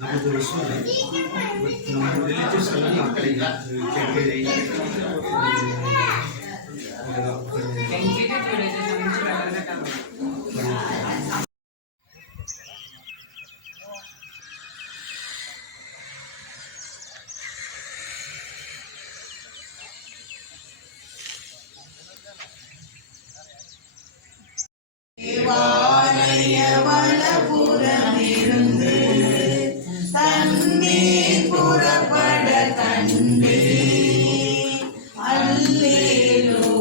ನಮ್ಮದು ವಿಶ್ವ ನಮ್ಮ ರಿಲೇಟಿವ್ಸ್ ಎಲ್ಲ ಆ ಕಡೆ ಕೆಂಗೇರಿ தேவாலய வலபுறமிருந்து தண்ணீர் புறப்பட கண்டே அல்லேலூயா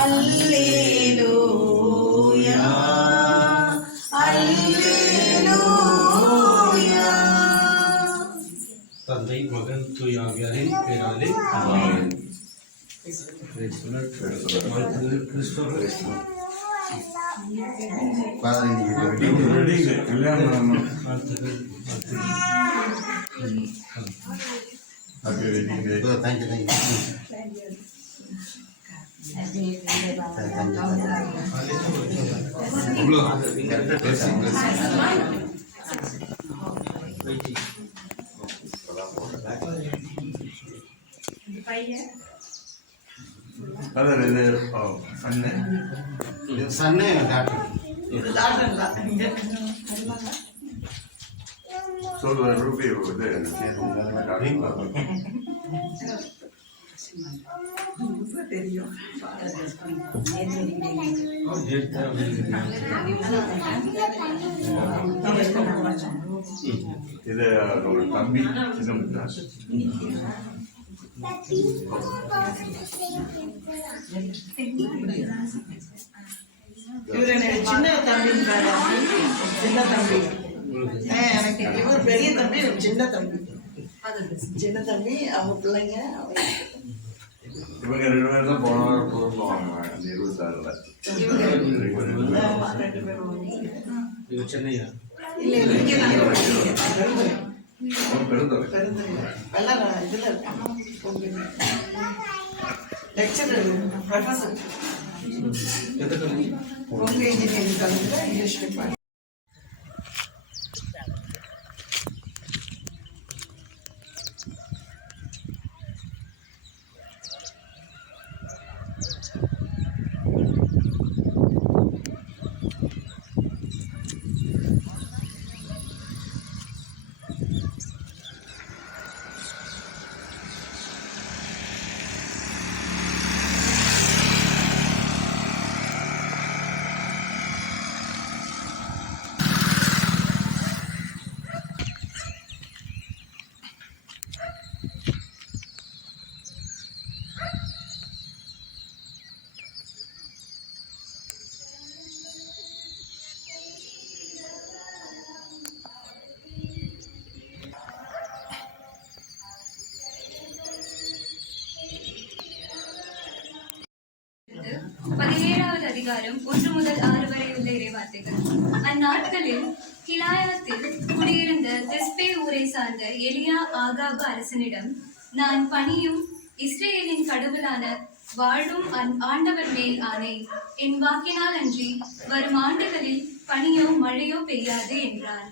அல்லேலூயா அல்லேலூயா. தந்தை மகன் தூயாவியாரின் பெயராலே ஆமென். சன்னே solo el rubio de இது ஒரு தம்பி சின்ன இவரு சின்ன தம்பி சின்ன தம்பி எனக்கு இவர் பெரிய தம்பி சின்ன தம்பி சின்ன தம்பி அவங்க பிள்ளைங்க இவங்க 2 பேரும் தான் போவாங்க 26ல சென்னையா இல்ல லெக்சரர் ப்ரொஃபஸர் உங்க இன்ஜினியரிங் காலேஜ்ல இங்கிலீஷ் டிபார்ட்மெண்ட். அதிகாரம் 1 முதல் 6 வரை உள்ள இறைவார்த்தைகள். அந்நாட்களில் கிலாயத்தில் குடியிருந்த தெஸ்பே ஊரை சார்ந்த எலியா ஆகாபு அரசனிடம், நான் பணியும் இஸ்ரேலின் கடவுளான வாழும் ஆண்டவர் மேல் ஆணை, என் வாக்கினால் அன்றி வரும் ஆண்டுகளில் பனியோ மழையோ பெய்யாது என்றார்.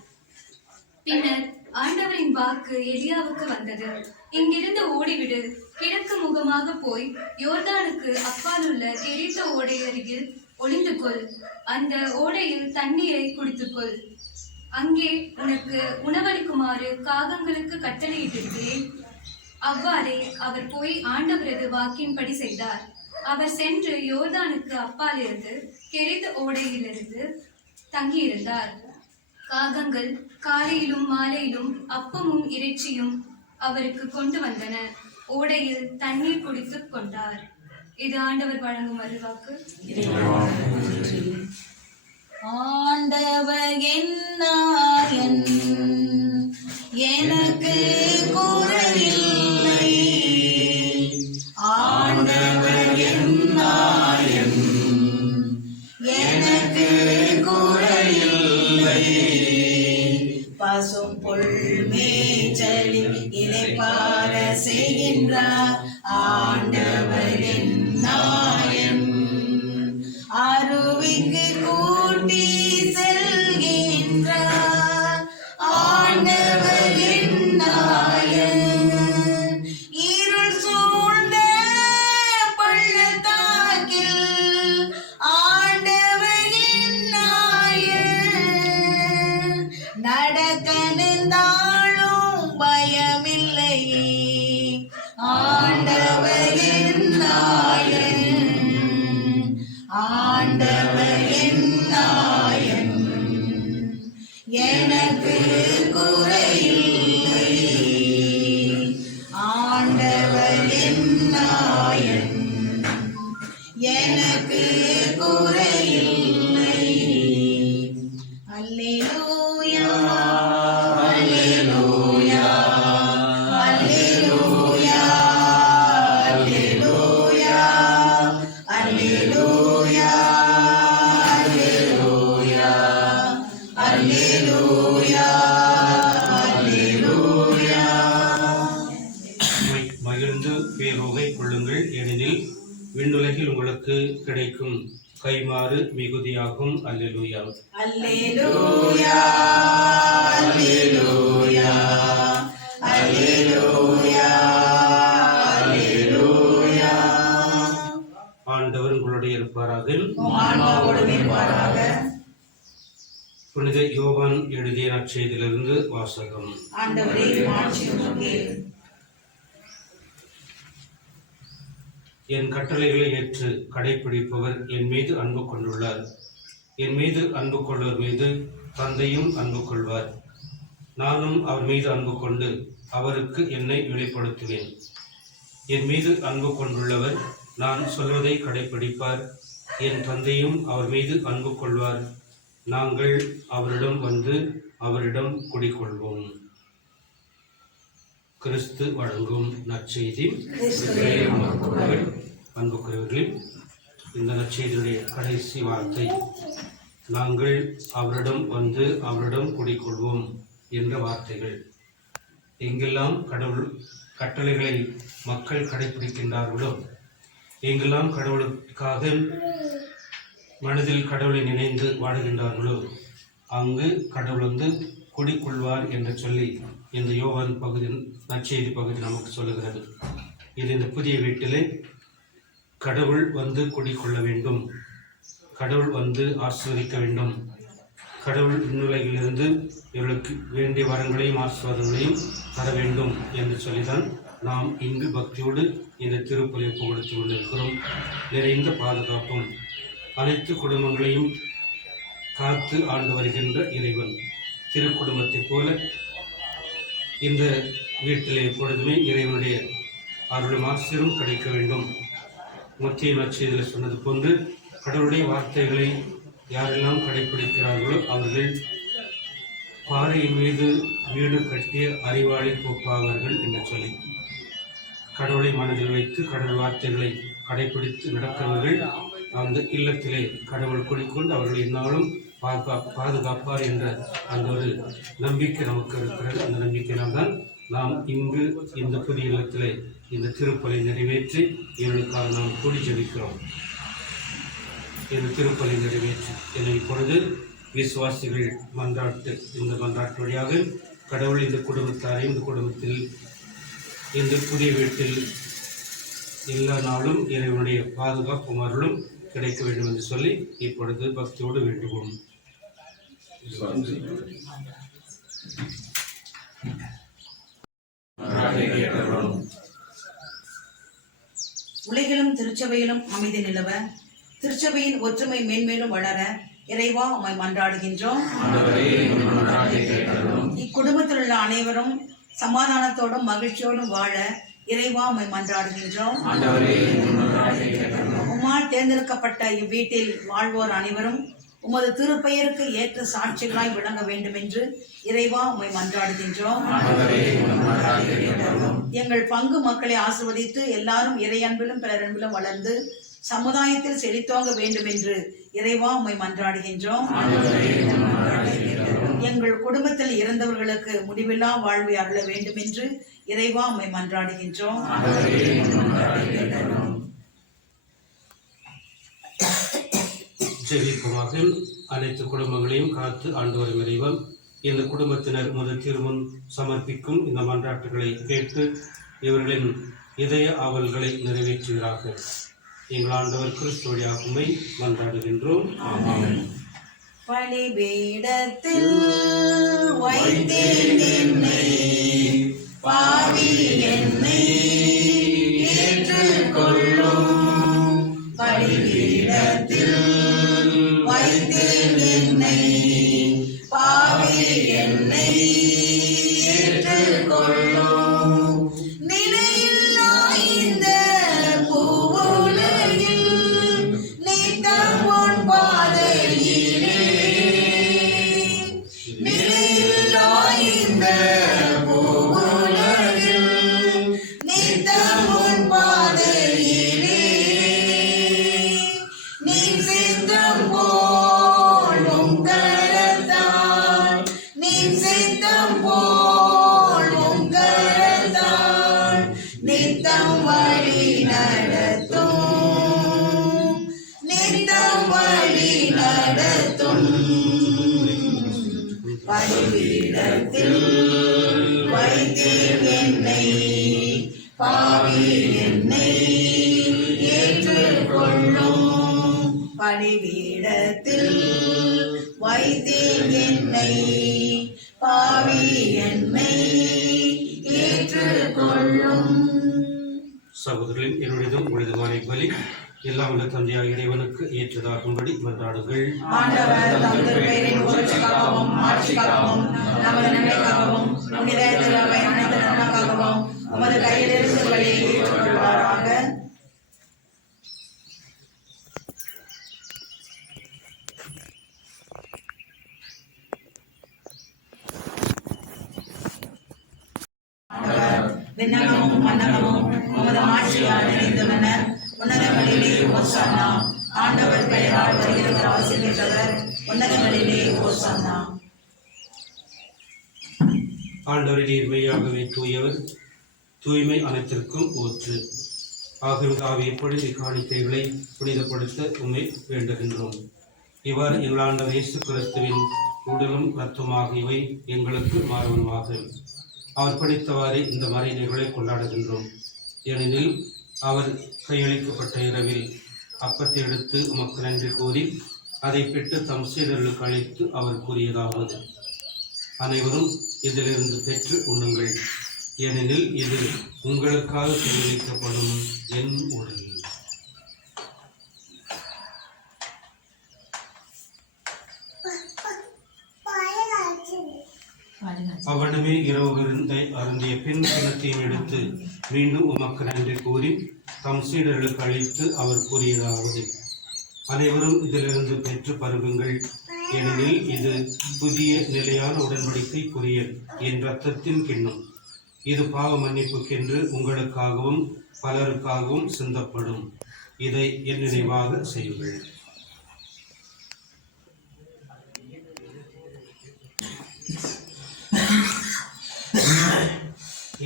பின்னர் ஆண்டவரின் வாக்கு எலியாவுக்கு வந்தது, இங்கிருந்து ஓடிவிடு, கிழக்கு முகமாக போய் யோர்தானுக்கு அப்பால் உள்ள கெரித்த ஓடை அருகில் ஒளிந்து கொள், அந்த ஓடையில் தண்ணீரை குடித்துக்கொள், அங்கே உனக்கு உணவளிக்குமாறு காகங்களுக்கு கட்டளையிட்டிருக்கிறேன். அவ்வாறே அவர் போய் ஆண்டவரது வாக்கின்படி செய்தார். அவர் சென்று யோர்தானுக்கு அப்பால் இருந்து கெரித்த ஓடையிலிருந்து தங்கியிருந்தார். காகங்கள் காலையிலும் மாலையிலும் அப்பமும் இறைச்சியும் அவருக்கு கொண்டு வந்தன. ஓடையில் தண்ணீர் குடித்துக் கொண்டார். இது ஆண்டவர் வழங்கும் அருள்வாக்கு. ஆண்டவர் என்னாயன் எனக்கு குறையில்லை, ஆண்டவர் என்னாயன் எனக்கு குறையில்லை. பசும் புல் மேய்ச்சலில் வருகின்றார் ஆண்டவர் என் நாயன். அருவிக்கு கூட்டி செல்கின்றார் ஆண்டவர் என் நாயன். இருள் சூழ்ந்த பள்ளத்தாக்கில் ஆண்டவர் என் நாயன். நடக்க நின்றாலும் பயமில்லை ஆண்டவர் என் நாயன். ஆண்டவர் என் நாயன். எனக்கு குறையில்லை ஆண்டவர் என் நாயன். எனக்கு குறையில்லை. அல்லேலூயா அல்லேலூயா அல்லேலூயா அல்லேலூயா அல்லேலூயா அல்லேலூயா அல்லேலூயா அல்லேலூயா. மகிழ்ந்து பேருகை கொள்ளுங்கள், ஏனெனில் விண்ணுலகில் உங்களுக்கு கிடைக்கும் கைமாறு மிகுதியாகும். அல்லேலூயா. அல்லேலூயா அல்லேலூயா அல்லேலூயா அல்லேலூயா. ஆண்டவர் உங்களுடைய இருப்பாராக. ஆன்மாவோடு இருப்பாராக. புனித யோவான் எழுதிய நற்செய்தியிலிருந்து வாசகம். ஆண்டவரே மாட்சி உமக்கே. என் கட்டளைகளை ஏற்று கடைப்பிடிப்பவர் என் மீது அன்பு கொண்டுள்ளார். என் மீது அன்பு கொள்வர் மீது தந்தையும் அன்பு கொள்வார். நானும் அவர் மீது அன்பு கொண்டு அவருக்கு என்னை வெளிப்படுத்துவேன். என் மீது அன்பு கொண்டுள்ளவர் நான் சொல்வதை கடைப்பிடிப்பார். என் தந்தையும் அவர் மீது அன்பு கொள்வார். நாங்கள் அவரிடம் வந்து அவரிடம் குடிகொள்வோம். கிறிஸ்து வழங்கும் நற்செய்தி. அன்புக்குரியவர்களே, இந்த நற்செய்தியுடைய கடைசி வார்த்தை நாங்கள் அவரிடம் வந்து அவரிடம் குடிகொள்வோம் என்ற வார்த்தைகள். எங்கெல்லாம் கடவுள் கட்டளைகளை மக்கள் கடைபிடிக்கின்றார்களோ, எங்கெல்லாம் கடவுளுக்காக மனதில் கடவுளை நினைந்து வாடுகின்றார்களோ, அங்கு கடவுள் வந்து குடிக்கொள்வார் என்று சொல்லி இந்த யோவான் பகுதி நற்செய்தி பகுதி நமக்கு சொல்லுகிறது. இது இந்த புதிய வீட்டிலே கடவுள் வந்து குடிக்கொள்ள வேண்டும், கடவுள் வந்து ஆசீர்வதிக்க வேண்டும், கடவுள் விண்ணுலகிலிருந்து இவர்களுக்கு வேண்டிய வரங்களையும் ஆசீர்வாதங்களையும் தர வேண்டும் என்று சொல்லிதான் நாம் இங்கு பக்தியோடு இந்த திருப்பலியை ஒப்புக்கொடுத்து கொண்டிருக்கிறோம். நிறைந்த பாதுகாப்பும் அனைத்து குடும்பங்களையும் காத்து ஆண்டு வருகின்ற இறைவன் திருக்குடும்பத்தைப் போல இந்த வீட்டிலே எப்பொழுதுமே இறைவனுடைய அருளும் ஆசிரும் கிடைக்க வேண்டும். மத்திய நற்செய்தியில் சொன்னது போன்று கடவுளுடைய வார்த்தைகளை யாரெல்லாம் கடைபிடிக்கிறார்களோ அவர்கள் பாறையின் மீது வீடு கட்டிய அறிவாளி கோப்பாவார்கள் என்று சொல்லி, கடவுளை மனதில் வைத்து கடவுள் வார்த்தைகளை கடைபிடித்து நடக்கிறவர்கள் அந்த இல்லத்திலே கடவுள் குடிக்கொண்டு அவர்கள் என்னாலும் பாதுகாப்பார் என்ற அந்த ஒரு நம்பிக்கை நமக்கு இருக்கிறது. அந்த நம்பிக்கையினால் தான் நாம் இங்கு இந்த புதிய இல்லத்திலே இந்த திருப்பலை நிறைவேற்றி இவர்களுக்காக நாம் கூடி ஜெபிக்கிறோம். இந்த திருப்பலை நிறைவேற்றி என்னை இப்பொழுது விசுவாசிகள் மன்றாட்டு, இந்த மன்றாட்டு வழியாக கடவுள் இந்த குடும்பத்தாரையும் இந்த குடும்பத்தில் இந்த புதிய வீட்டில் எல்லா நாளும் இறைவனுடைய பாதுகாப்பும் அருளும் கிடைக்க வேண்டும் என்று சொல்லி இப்பொழுது பக்தியோடு வேண்டுவோம். உலகிலும் திருச்சபையிலும் அமைதி நிலவ, திருச்சபையின் ஒற்றுமை மேன்மேலும் வளர இறைவா உம்மை மன்றாடுகின்றோம். இக்குடும்பத்தில் உள்ள அனைவரும் சமாதானத்தோடும் மகிழ்ச்சியோடும் வாழ இறைவா உம்மை மன்றாடுகின்றோம். உம்மால் தேர்ந்தெடுக்கப்பட்ட இவ்வீட்டில் வாழ்வோர் அனைவரும் உமது திருப்பெயருக்கு ஏற்ற சாட்சிகளாய் விளங்க வேண்டும் என்று இறைவா உம்மை மன்றாடுகின்றோம். எங்கள் பங்கு மக்களை ஆசிர்வதித்து எல்லாரும் இறையன்பிலும் பிறரன்பிலும் வளர்ந்து சமுதாயத்தில் செழித்தோங்க வேண்டும் என்று இறைவா உம்மை மன்றாடுகின்றோம். எங்கள் குடும்பத்தில் இறந்தவர்களுக்கு முடிவில்லா வாழ்வை அருள வேண்டும் என்று இறைவா உம்மை மன்றாடுகின்றோம். ஜெபிப்போமாக. அனைத்து குடும்பங்களையும் காத்து ஆண்டவர் இறைவன் இந்த குடும்பத்தினர் முதல் திருமுன் சமர்ப்பிக்கும் இந்த மன்றாட்டுகளை கேட்டு இவர்களின் இதய ஆவல்களை நிறைவேற்றுகிறார்கள். எங்கள் ஆண்டவர் கிறிஸ்துவியாக உம்மை மன்றாடுகின்றோம். பலிபீடத்தில் வைத்தேன் என்னை, பாவி என்னை ஏற்றுக்கொள்ளும். பலிபீடத்தில் வைத்தேன் என்னை, பாவி என்னை ஏற்றுக்கொள்ளும். நிலையில்லா இந்த பூவுலகில் நித்தம் உன் பாதையிலே, நிலையில்லா இந்த பூவுலகில் நித்தம் உன் பாதையிலே, நீ சித்தம் போல் உம் கரத்தால், நீ சித்தம் போல் உம் கரத்தால் நித்தம் வழி நடத்தும், நித்தம் வழி நடத்தும். பலிபீடத்தில் வைத்தேன் என்னை, பாவி என்னை ஏற்றுக்கொள்ளும். பலிபீடத்தில் வைத்தேன் என்னை, பாவி என்னை ஏற்றுக்கொள்ளும். சகோதரர்களின் என்னுடையதும் உங்களுதுமான பலி எல்லாம் உள்ள தந்தையாக இறைவனுக்கு ஏற்றதாகும்படி மன்றாடுங்கள். ஆண்டவர் தமது பெயரின் புகழ்ச்சிக்காகவும் ஆட்சிக்காகவும் நமது நன்மைக்காகவும் நம்முடைய திருவை அனைத்து நன்மைக்காகவும் உமது கையிலிருந்து வழியை ஏற்றுக்கொள்வாராக. ஆண்டவர் விண்ணகமும் மன்னகமும் உமது ஆட்சியால் நிறைந்துள்ளன. உன்னதங்களிலே ஓசானா. ஆண்டவர் பெயரால் வருகிறவர் ஆசீர் பெற்றவர். உன்னதங்களிலே ஓசானா. ஆண்டவரே, நீர் மெய்யாகவே தூயவர், தூய்மை அனைத்திற்கும் ஊற்று. ஆகவே ஆவியை பொழுது காணிக்கைகளை புனிதப்படுத்த உம்மை வேண்டுகின்றோம். இவ்வாறு எங்கள் ஆண்டவர் இயேசு கிறிஸ்துவின் உடலும் இரத்தமாகியவை எங்களுக்கு மாறுவனமாக. அவர் படித்தவாறே இந்த மறைநிகழ்வை கொண்டாடுகின்றோம். ஏனெனில் அவர் கையளிக்கப்பட்ட இரவில் அப்பத்தை எடுத்து உமக்கு நன்றி கூறி அதை பெற்று தம் சீடர்களுக்கு அளித்து அவர் கூறியதாவது: அனைவரும் இதிலிருந்து பெற்று உண்ணுங்கள், ஏனெனில் இது உங்களுக்காக கையளிக்கப்படும் என் உடல். அவனுமே இரவு விருந்தை அருந்திய பின் கிணத்தையும் எடுத்து மீண்டும் உமக்கு நன்றி கூறி தம் சீடர்களுக்கு அளித்து அவர் கூறியதாவது: அனைவரும் இதிலிருந்து பெற்று பருகுங்கள், ஏனெனில் இது புதிய நிலையான உடன்படிக்கைக்குரிய என் இரத்தத்தின் கிண்ணம். இது பாவ மன்னிப்புக்கென்று உங்களுக்காகவும் பலருக்காகவும் சிந்தப்படும். இதை என் நினைவாக செய்யுங்கள்.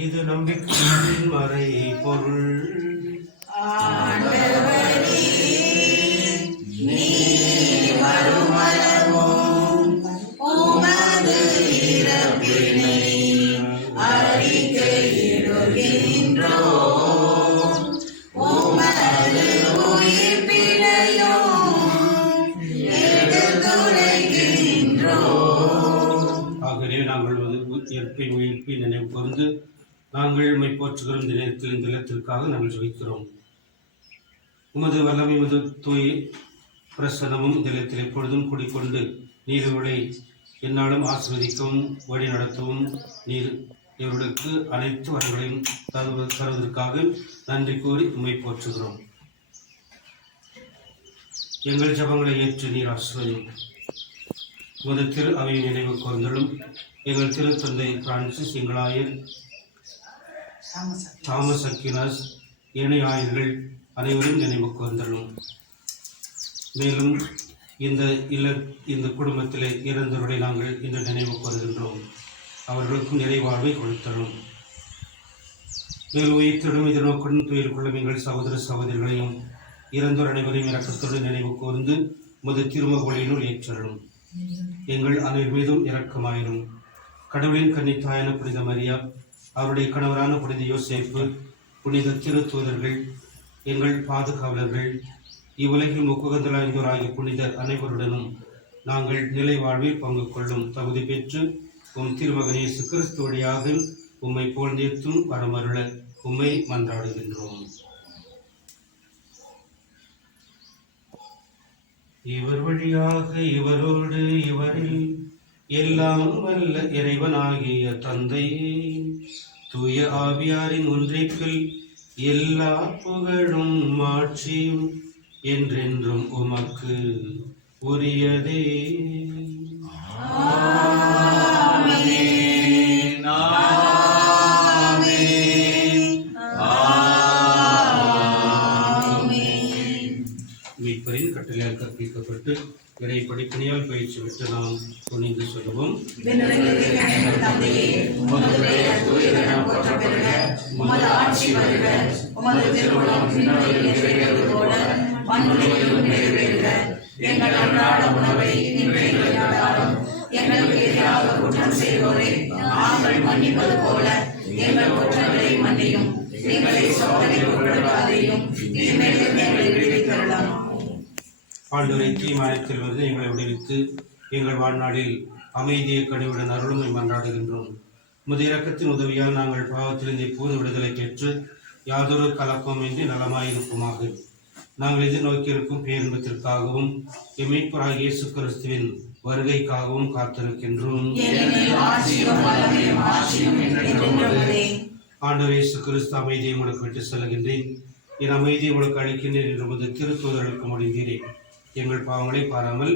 இது நம்பிக்கையின் மறை பொருள். ஆண்டவரே, நீர் வருமளவும் உமது இறப்பினை அறிக்கையிடுகின்றோம். உமது உயிர்ப்பினையும் எடுத்துரைக்கின்றோம். ஆகவே நாங்கள் இயற்கை உயிர்ப்பை நினைவு கூர்ந்து நாங்கள் உம்மை போற்றுகிறோம். இந்த நேரத்தில் இந்த இல்லத்திற்காக நாங்கள் ஜெபிக்கிறோம். உமது வல்லமை உமது தூய் பிரசனமும் இந்த இல்லத்தில் எப்பொழுதும் கூடிக்கொண்டு நீர்களை என்னாலும் ஆசிர்வதிக்கவும் வழி நடத்தவும் நீர் இவர்களுக்கு அனைத்து வரங்களையும் தருவதற்காக நன்றி கூறி உம்மை போற்றுகிறோம். எங்கள் ஜபங்களை ஏற்று நீர் ஆசிர்வதியும். உமது திரு அவை நினைவு கூர்ந்தலும் எங்கள் திருத்தந்தை பிரான்சிஸ், எங்கள் ஆயர் தாமஸ் அக்வினாஸ், இணை ஆயர்கள் அனைவரும் நினைவு கூர்ந்தலும். மேலும் இந்த குடும்பத்திலே இறந்தவர்களை நாங்கள் இன்று நினைவு கூறுகின்றோம். அவர்களுக்கும் நிறைவாழ்வை கொடுத்தலும். மேல் உயிர்த்திடும் எதிர்நோக்குடன் துயில் கொள்ளும் எங்கள் சகோதர சகோதரிகளையும் இறந்தோர் அனைவரையும் இரக்கத்தோடு நினைவு கூர்ந்து உமது திருமகளினுள் ஏற்றலும். எங்கள் அனைவர் மீதும் இரக்கமாயிரும். கடவுளின் கன்னித்தாயான புனித மரியா, அவருடைய கணவரான புனித யோசேப்பு, புனித திருத்தூதர்கள், எங்கள் பாதுகாவலர்கள், இவ்வுலகில் முக்குகந்தலாய்ந்தோராகிய புனிதர் அனைவருடனும் நாங்கள் நிலை வாழ்வில் பங்கு கொள்ளும் தகுதி பெற்று உம் திருமகன் இயேசு கிறிஸ்து வழியாக உம்மை புகழ்ந்தேத்தும் வரமருள உம்மை மன்றாடுகின்றோம். இவர் வழியாக இவரோடு இவரில் எல்லாம் வல்ல இறைவனாகிய தந்தையே, தூய ஆவியாரின் ஒன்றிற்குள் எல்லா புகழும் மாட்சியும் என்றென்றும் உமக்கு உரியதே. மீட்பரின் கட்டளையால் கற்பிக்கப்பட்டு இறை படிப்பினையால் பயிற்சி பெற்று நாம் துணிந்து சொல்லுவோம். எங்கள் அன்றாட உணவை எங்களுக்கு எதிராக குற்றம் செய்வோரை நாங்கள் மன்னிப்பது போல எங்கள் குற்றங்களை மன்னியும். எங்களை சோதனைக்கு உட்படுத்தாதேயும், தீமையிலிருந்து எங்களை விடுவித்தருளும். ஆண்டவரை தீமானத்தில் வந்து எங்களை விடுவித்து எங்கள் வாழ்நாளில் அமைதியை கனிவுடன் அருளுமை மன்றாடுகின்றோம். உமது இரக்கத்தின் உதவியால் நாங்கள் பாவத்திலிருந்து இப்போது விடுதலை பெற்று யாதொரு கலப்பமின்றி நலமாயிருக்குமாக. நாங்கள் எதிர்நோக்கியிருக்கும் பேரின்பத்திற்காகவும் மீட்பராகிய இயேசு கிறிஸ்துவின் வருகைக்காகவும் காத்திருக்கின்றோம். ஆண்டவர் இயேசு கிறிஸ்து, அமைதியை உங்களுக்கு விட்டு செல்கின்றேன், என் அமைதியை உங்களுக்கு அளிக்கின்றேன் என்று உமது திருத்தூதர்களுக்கு முடிந்தீரேன். எங்கள் பாவங்களை பாராமல்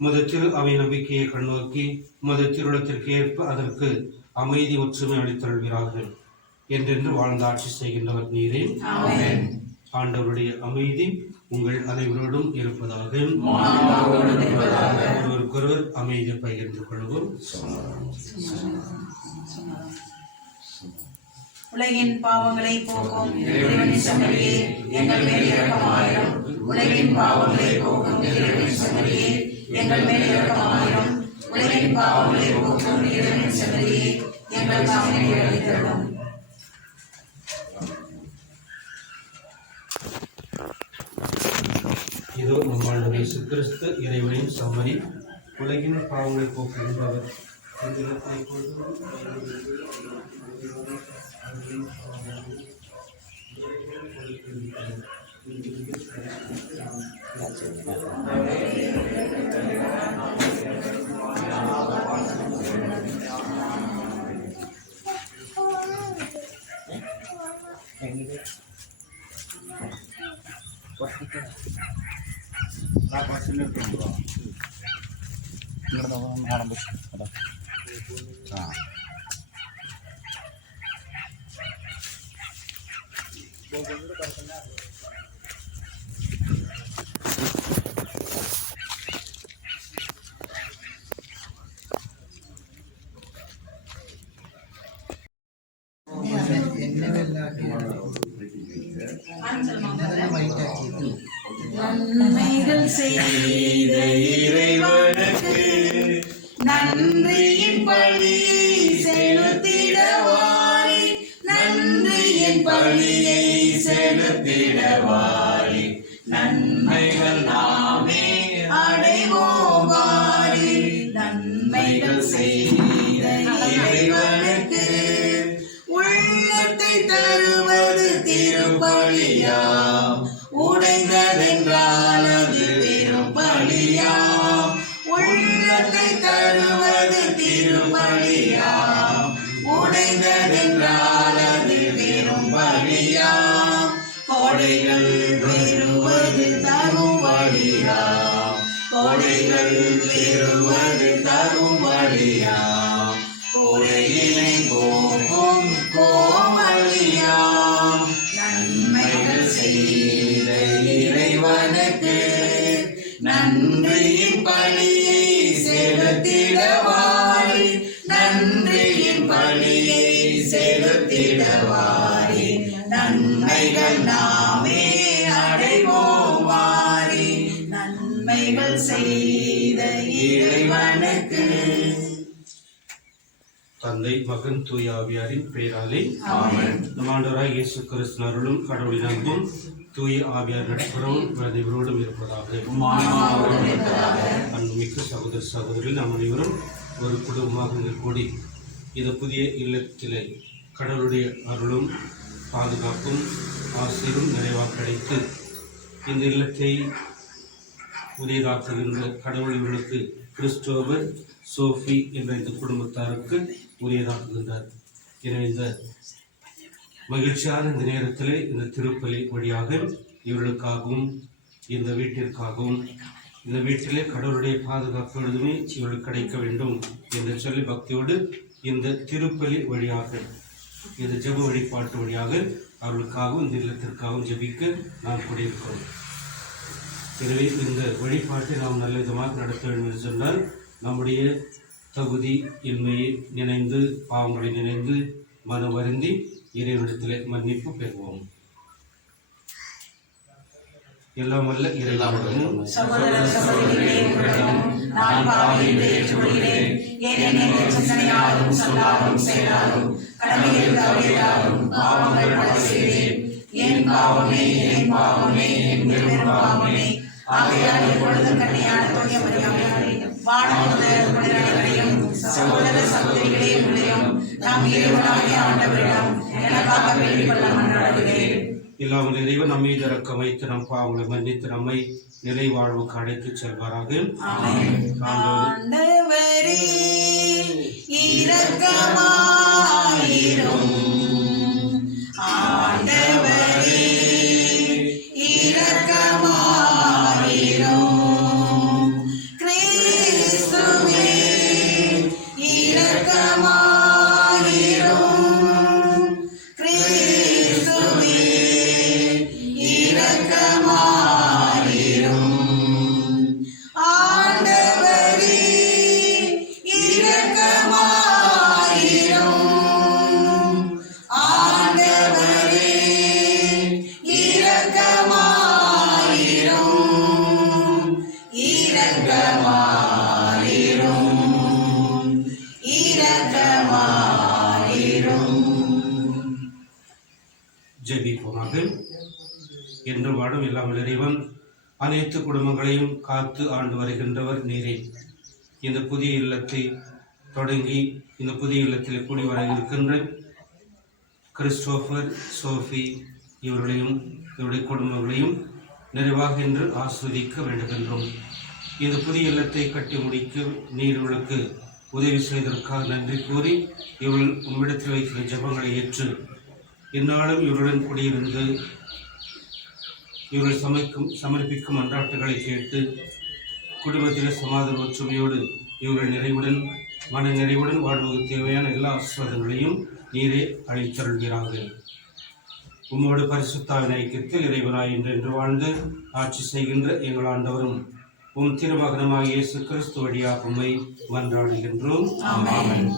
உமது திரு அவை நம்பிக்கையை கண்ணோக்கி உமது திருடத்திற்கு ஏற்ப அதற்கு அமைதி ஒற்றுமை அளித்தருள்கிறார்கள். என்றென்று வாழ்ந்து ஆட்சி செய்கின்றவர் நீரே. ஆண்டவருடைய அமைதி உங்கள் அனைவரோடும் இருப்பதாக. ஒருவருக்கொருவர் அமைதியை பகிர்ந்து கொள்வோம். உலகின் பாவங்களை போக்கும் இறைவனின் செம்மறியே, எங்கள் மேல் இரக்கமாயிரும். உலகின் பாவங்களை போக்கும் இறைவனின் செம்மறியே, எங்கள் மேல் இரக்கமாயிரும். உலகின் பாவங்களை போக்கும் இறைவனின் செம்மறியே, எங்கள் பாவங்களை அளித்தருளும். இதோ நம் ஆண்டவர் இயேசு கிறிஸ்து இறைவனின் செம்மறி, உலகின் பாவங்களை போக்குகின்றவர். நன்மைகள் செய்த இறைவனுக்கு நன்றியின் பழியை செலுத்திடவாரி, நன்றியின் பழியை செலுத்திடவாரி, நன்மைகள் நாமே அடைவோவாரி. நன்மைகள் செய்த இறைவனுக்கு உள்ளத்தை தருவது திருப்பலியாம், உடைந்ததென்றால் அது பெரும்பலியாம். உள்ளத்தை தருவது திருப்பலியாம், உடைந்ததென்றால் அது பெரும்பலியாம். கொடைகள் பெறுவது தரும் வழியாம், கொடைகள் பெறுவது தரும் வழியாம். கொடையினை போகும் கோமலியாம். நன்மைகள் செய்த இறைவனுக்கு நன்றியின் பழியை செலுத்திடவாரி, நன்றியின் பழியை செலுத்திடவாரி, நன்மைகள் நாமே அடைவோமாறி நன்மைகள் செய்த இறைவனுக்கு தந்தை மகன் தூய ஆவியாரின் பெயராலே ஆமென். நம் ஆண்டவராய் இயேசு கிறிஸ்து அருளும் கடவுளின் அன்பும் தூய ஆவியார் நட்புறவும் இவரோடும் இருப்பதாக. அன்புமிக்க சகோதர சகோதரிகள் நாம் அனைவரும் ஒரு குடும்பமாக கூடி இந்த புதிய இல்லத்திலே கடவுளுடைய அருளும் பாதுகாப்பும் ஆசிரும் நிறைவாக கிடைத்து இந்த இல்லத்தை உரியதாக்குகின்ற கடவுள் இவர்களுக்கு கிறிஸ்டோபர் சோஃபி என்ற இந்த குடும்பத்தாருக்கு உரியதாக்குகின்றார். எனவே இந்த மகிழ்ச்சியான இந்த நேரத்திலே இந்த திருப்பலி வழியாக இவர்களுக்காகவும் இந்த வீட்டிற்காகவும் இந்த வீட்டிலே கடவுளுடைய பாதுகாப்பு எழுதுமே இவர்களுக்கு கிடைக்க வேண்டும் என்று சொல்லி பக்தியோடு இந்த திருப்பலி வழியாக இந்த ஜெப வழிபாட்டு வழியாக அவர்களுக்காகவும் இந்த இல்லத்திற்காகவும் ஜெபிக்க நாம் கூடியிருக்கிறோம். எனவே இந்த வழிபாட்டை நாம் நல்ல விதமாக நடத்த வேண்டும் என்று சொன்னால் நம்முடைய தகுதி இன்மையை நினைந்து பாவங்களை நினைந்து மனம் வருந்தி இறைவனிடத்திலே மன்னிப்பு பெறுவோம். எல்லாம் வல்ல இறைவனிடமும் சகோதர சகோதரிகளே, உங்களிடம் நான் பாவியை ஏற்றுக்கொள்கிறேன். ஏனெனில் சிந்தனையாலும் சொல்லாலும் செயலாலும் கடமையில் தவறியதாலும் பாவங்கள் பல செய்தேன். என் பாவமே என் பாவமே என் பெரும் பாவமே. ஆகையால் இப்பொழுது கன்னியான தூய மரியாதை வானமுதலையும் சகோதர சகோதரிகளே உங்களையும் நாம் இறைவனாகிய ஆண்டவரிடம் எனக்காக வேண்டிக் கொள்ள மன்றாடுகிறேன். இல்லாமல் இறைவன் நம்மை இரக்கம் வைத்து நம் பாவங்களை மன்னித்து நம்மை நிலை வாழ்வுக்கு அழைத்துச் செல்வாராக. ஆண்டவரே இரக்கமாயிரும். ஆண்டவரே இரக்கமாயிரும். கிறிஸ்துவே இரக்கமாயிரும். கிறிஸ்துவே இரக்கமாயிரும். ஆண்டவரே இரக்கமாயிரும். ஆண்டவரே இரக்கமாயிரும். இரக்கமாயிரும். இரக்கமாயிரும். ஜெபிப்போமாக. என்று வாழும் எல்லாம் இறைவன் அனைத்து குடும்பங்களையும் காத்து ஆண்டு வருகின்றவர் நீரே. இந்த புதிய இல்லத்தை தொடங்கி இந்த புதிய இல்லத்தில் கூடி வர இருக்கின்ற கிறிஸ்டோபர் சோஃபி இவர்களையும் இவருடைய குடும்பங்களையும் நிறைவாக என்று ஆஸ்வதிக்க வேண்டுகின்றோம். இந்த புதிய இல்லத்தை கட்டி முடிக்க நீர் இவர்களுக்கு உதவி செய்ததற்காக நன்றி கூறி இவர்கள் உம்மிடத்தில் வைக்கிற ஜெபங்களை ஏற்று இந்நாளும் இவருடன் கூடியிருந்து இவர்கள் சமர்ப்பிக்கும் மன்றாட்டுகளை கேட்டு குடும்பத்தில் சமாதான ஒற்றுமையோடு இவர்கள் நிறைவுடன் மன நிறைவுடன் வாழ்வதற்கு தேவையான எல்லா ஆசீர்வாதங்களையும் நீரே அளித்தருள்கிறார்கள். உம்மோடு பரிசுத்தாவின் ஐக்கியத்தில் இறைவனாய் என்றென்று வாழ்ந்து ஆட்சி செய்கின்ற எங்கள் ஆண்டவரும் உம் திருமகனமாகிய இயேசு கிறிஸ்து வழியாக உம்மை மன்றாடுகின்றோம். ஆமென்.